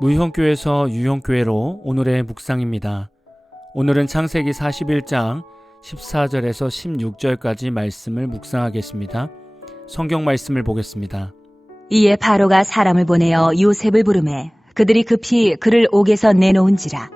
무형교에서 유형교회로 오늘의 묵상입니다. 오늘은 창세기 41장 14절에서 16절까지 말씀을 묵상하겠습니다. 성경 말씀을 보겠습니다. 이에 바로가 사람을 보내어 요셉을 부르매 그들이 급히 그를 옥에서 내놓은지라.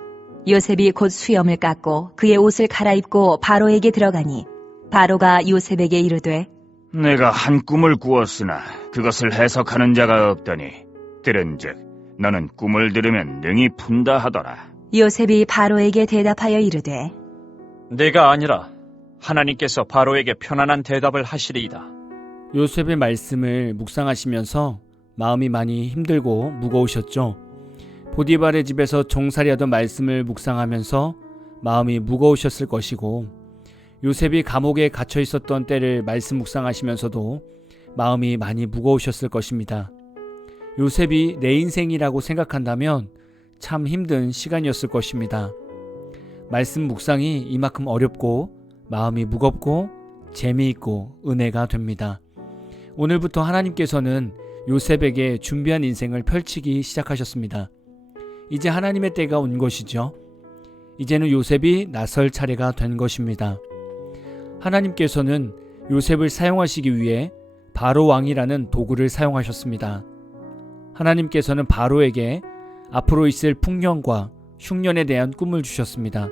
요셉이 곧 수염을 깎고 그의 옷을 갈아입고 바로에게 들어가니 바로가 요셉에게 이르되 내가 한 꿈을 꾸었으나 그것을 해석하는 자가 없더니 들은즉 너는 꿈을 들으면 능히 푼다 하더라. 요셉이 바로에게 대답하여 이르되 내가 아니라 하나님께서 바로에게 편안한 대답을 하시리이다. 요셉의 말씀을 묵상하시면서 마음이 많이 힘들고 무거우셨죠. 보디발의 집에서 종살이하던 말씀을 묵상하면서 마음이 무거우셨을 것이고, 요셉이 감옥에 갇혀 있었던 때를 말씀 묵상하시면서도 마음이 많이 무거우셨을 것입니다. 요셉이 내 인생이라고 생각한다면 참 힘든 시간이었을 것입니다. 말씀 묵상이 이만큼 어렵고 마음이 무겁고 재미있고 은혜가 됩니다. 오늘부터 하나님께서는 요셉에게 준비한 인생을 펼치기 시작하셨습니다. 이제 하나님의 때가 온 것이죠. 이제는 요셉이 나설 차례가 된 것입니다. 하나님께서는 요셉을 사용하시기 위해 바로 왕이라는 도구를 사용하셨습니다. 하나님께서는 바로에게 앞으로 있을 풍년과 흉년에 대한 꿈을 주셨습니다.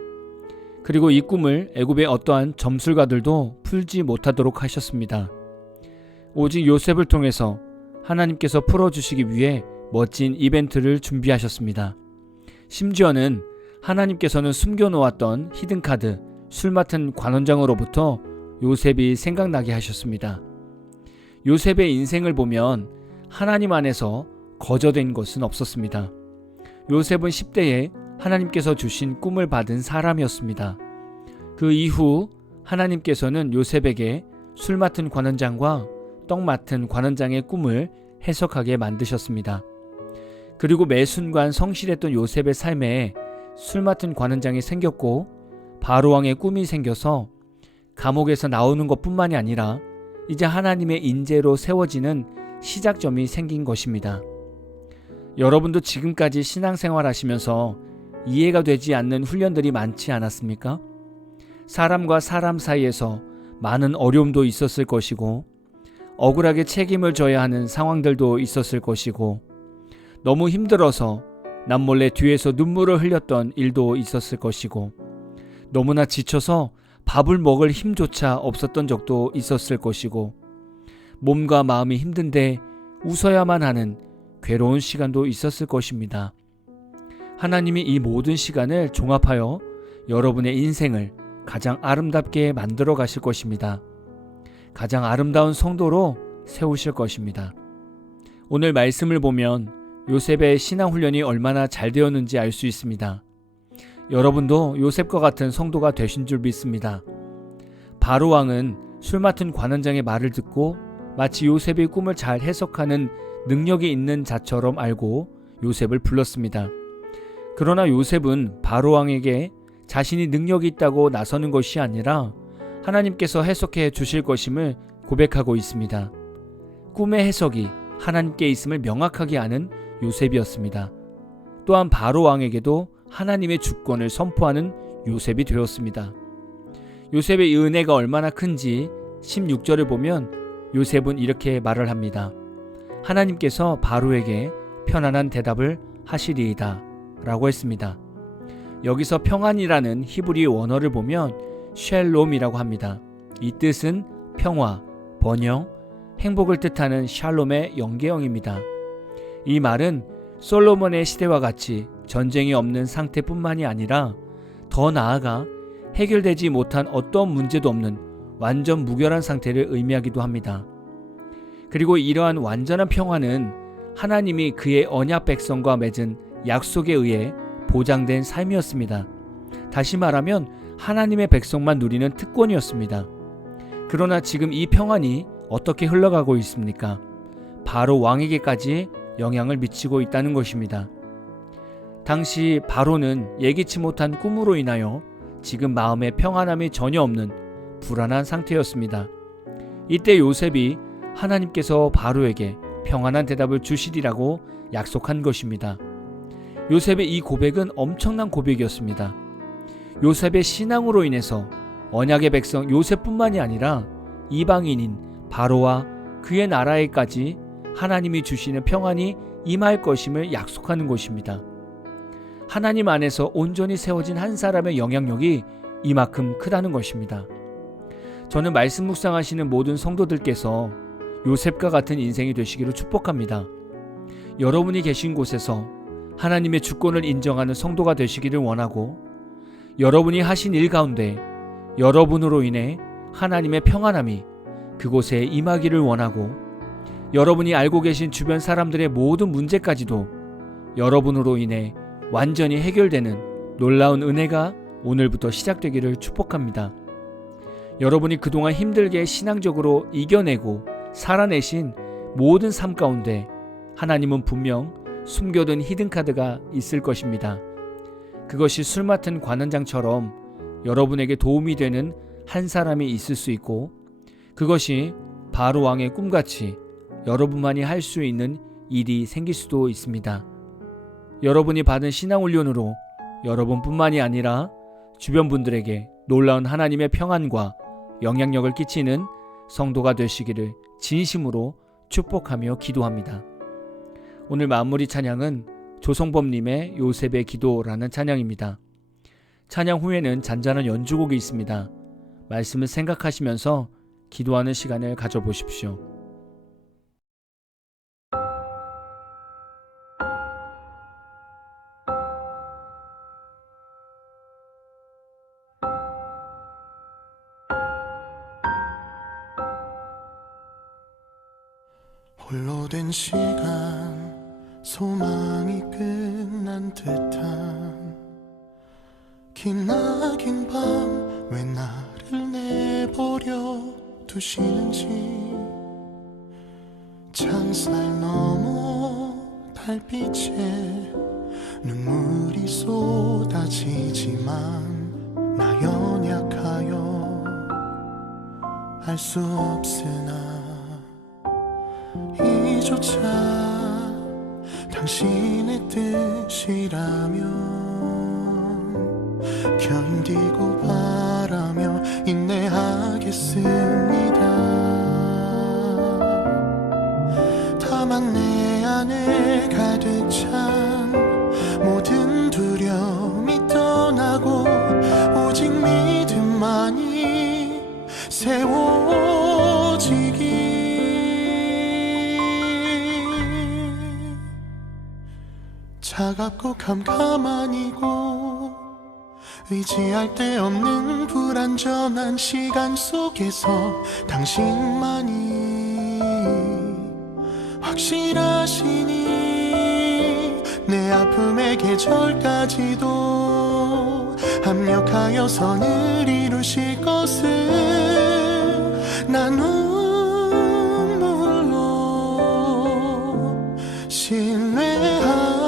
그리고 이 꿈을 애굽의 어떠한 점술가들도 풀지 못하도록 하셨습니다. 오직 요셉을 통해서 하나님께서 풀어주시기 위해 멋진 이벤트를 준비하셨습니다. 심지어는 하나님께서는 숨겨놓았던 히든카드, 술 맡은 관원장으로부터 요셉이 생각나게 하셨습니다. 요셉의 인생을 보면 하나님 안에서 거저된 것은 없었습니다. 요셉은 10대에 하나님께서 주신 꿈을 받은 사람이었습니다. 그 이후 하나님께서는 요셉에게 술 맡은 관원장과 떡 맡은 관원장의 꿈을 해석하게 만드셨습니다. 그리고 매 순간 성실했던 요셉의 삶에 술 맡은 관원장이 생겼고 바로왕의 꿈이 생겨서 감옥에서 나오는 것뿐만이 아니라 이제 하나님의 인재로 세워지는 시작점이 생긴 것입니다. 여러분도 지금까지 신앙생활 하시면서 이해가 되지 않는 훈련들이 많지 않았습니까? 사람과 사람 사이에서 많은 어려움도 있었을 것이고, 억울하게 책임을 져야 하는 상황들도 있었을 것이고, 너무 힘들어서 남몰래 뒤에서 눈물을 흘렸던 일도 있었을 것이고, 너무나 지쳐서 밥을 먹을 힘조차 없었던 적도 있었을 것이고, 몸과 마음이 힘든데 웃어야만 하는 괴로운 시간도 있었을 것입니다. 하나님이 이 모든 시간을 종합하여 여러분의 인생을 가장 아름답게 만들어 가실 것입니다. 가장 아름다운 성도로 세우실 것입니다. 오늘 말씀을 보면 요셉의 신앙훈련이 얼마나 잘 되었는지 알 수 있습니다. 여러분도 요셉과 같은 성도가 되신 줄 믿습니다. 바로 왕은 술 맡은 관원장의 말을 듣고 마치 요셉의 꿈을 잘 해석하는 능력이 있는 자처럼 알고 요셉을 불렀습니다. 그러나 요셉은 바로 왕에게 자신이 능력이 있다고 나서는 것이 아니라 하나님께서 해석해 주실 것임을 고백하고 있습니다. 꿈의 해석이 하나님께 있음을 명확하게 아는 요셉이었습니다. 또한 바로 왕에게도 하나님의 주권을 선포하는 요셉이 되었습니다. 요셉의 은혜가 얼마나 큰지 16절을 보면 요셉은 이렇게 말을 합니다. 하나님께서 바로에게 편안한 대답을 하시리이다 라고 했습니다. 여기서 평안이라는 히브리 원어를 보면 샬롬이라고 합니다. 이 뜻은 평화, 번영, 행복을 뜻하는 샬롬의 연계형입니다. 이 말은 솔로몬의 시대와 같이 전쟁이 없는 상태뿐만이 아니라 더 나아가 해결되지 못한 어떤 문제도 없는 완전 무결한 상태를 의미하기도 합니다. 그리고 이러한 완전한 평화는 하나님이 그의 언약 백성과 맺은 약속에 의해 보장된 삶이었습니다. 다시 말하면 하나님의 백성만 누리는 특권이었습니다. 그러나 지금 이 평안이 어떻게 흘러가고 있습니까? 바로 왕에게까지 영향을 미치고 있다는 것입니다. 당시 바로는 예기치 못한 꿈으로 인하여 지금 마음에 평안함이 전혀 없는 불안한 상태였습니다. 이때 요셉이 하나님께서 바로에게 평안한 대답을 주시리라고 약속한 것입니다. 요셉의 이 고백은 엄청난 고백이었습니다. 요셉의 신앙으로 인해서 언약의 백성 요셉뿐만이 아니라 이방인인 바로와 그의 나라에까지 하나님이 주시는 평안이 임할 것임을 약속하는 것입니다. 하나님 안에서 온전히 세워진 한 사람의 영향력이 이만큼 크다는 것입니다. 저는 말씀 묵상하시는 모든 성도들께서 요셉과 같은 인생이 되시기를 축복합니다. 여러분이 계신 곳에서 하나님의 주권을 인정하는 성도가 되시기를 원하고, 여러분이 하신 일 가운데 여러분으로 인해 하나님의 평안함이 그곳에 임하기를 원하고, 여러분이 알고 계신 주변 사람들의 모든 문제까지도 여러분으로 인해 완전히 해결되는 놀라운 은혜가 오늘부터 시작되기를 축복합니다. 여러분이 그동안 힘들게 신앙적으로 이겨내고 살아내신 모든 삶 가운데 하나님은 분명 숨겨둔 히든카드가 있을 것입니다. 그것이 술 맡은 관원장처럼 여러분에게 도움이 되는 한 사람이 있을 수 있고, 그것이 바로 왕의 꿈같이 여러분만이 할 수 있는 일이 생길 수도 있습니다. 여러분이 받은 신앙훈련으로 여러분뿐만이 아니라 주변 분들에게 놀라운 하나님의 평안과 영향력을 끼치는 성도가 되시기를 진심으로 축복하며 기도합니다. 오늘 마무리 찬양은 조성범님의 요셉의 기도라는 찬양입니다. 찬양 후에는 잔잔한 연주곡이 있습니다. 말씀을 생각하시면서 기도하는 시간을 가져보십시오. 홀로 된 시간, 소망이 끝난 듯한 기나긴 밤, 왜 나를 내버려 두시는지. 창살 너머 달빛에 눈물이 쏟아지지만 나 연약하여 알 수 없으나 이조차 당신의 뜻이라면 견디고 바라며 인내하겠습니다. 다만 내 안에 가득 찬 모든 두려움이 떠나고 오직 믿음만이 세워지기. 차갑고 캄캄하니고 의지할 데 없는 불안전한 시간 속에서 당신만이 확실하시니 내 아픔의 계절까지도 합력하여 선을 이루실 것을 난 눈물로 신뢰합니다.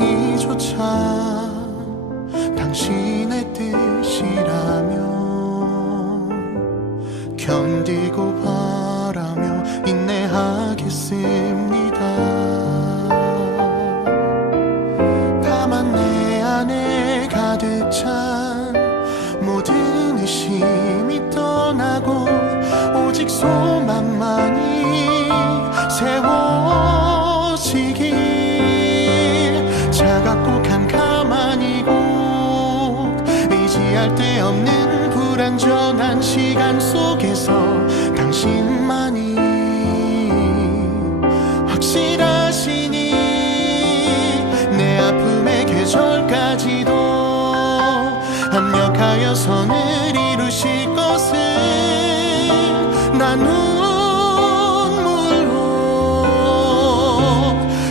이조차 당신의 뜻이라면 견디고 바라며 인내하겠습니다. 다만 내 안에 가득 찬 모든 의심이 떠나고 오직 소망만이 세워지기. 차갑고 캄캄한 이곳 의지할 데 없는 불안전한 시간 속에서 당신만이 확실하시니 내 아픔의 계절까지도 합력하여 선을 이루실 것을 난 눈물로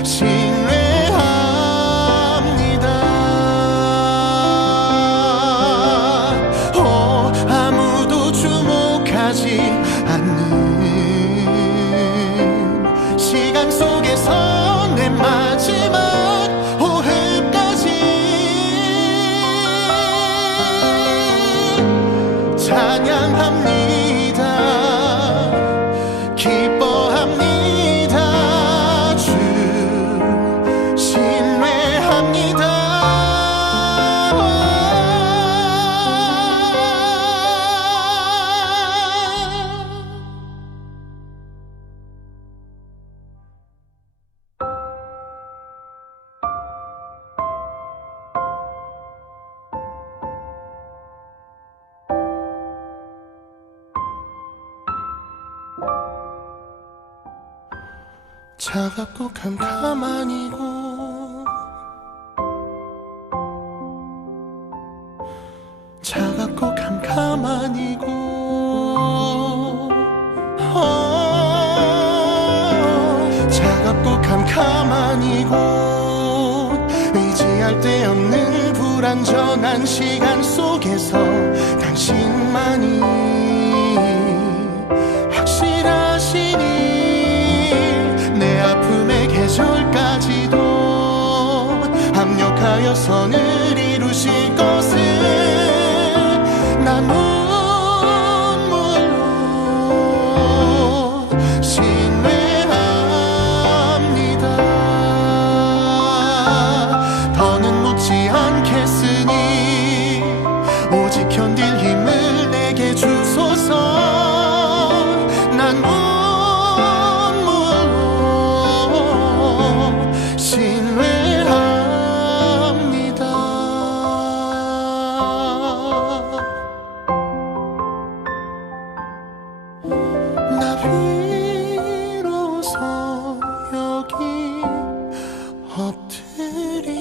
신뢰합니다. 아무도 주목하지 않는 시간 속에서 내 마지막 호흡까지 찬양합니다. 차갑고 캄캄하니고 차갑고 캄캄하니고 차갑고 캄캄하니고 의지할 데 없는 불안정한 시간 속에서 당신만이 확실하시니 내 아픔의 계절까지도 합력하여 선을 이루실 것을 난 눈물로 신뢰합니다. 더는 묻지 않겠으니 오직 견딜 힘을 내게 주소서. 난 눈물로 신뢰합니다. 나 비로소 여기 엎드리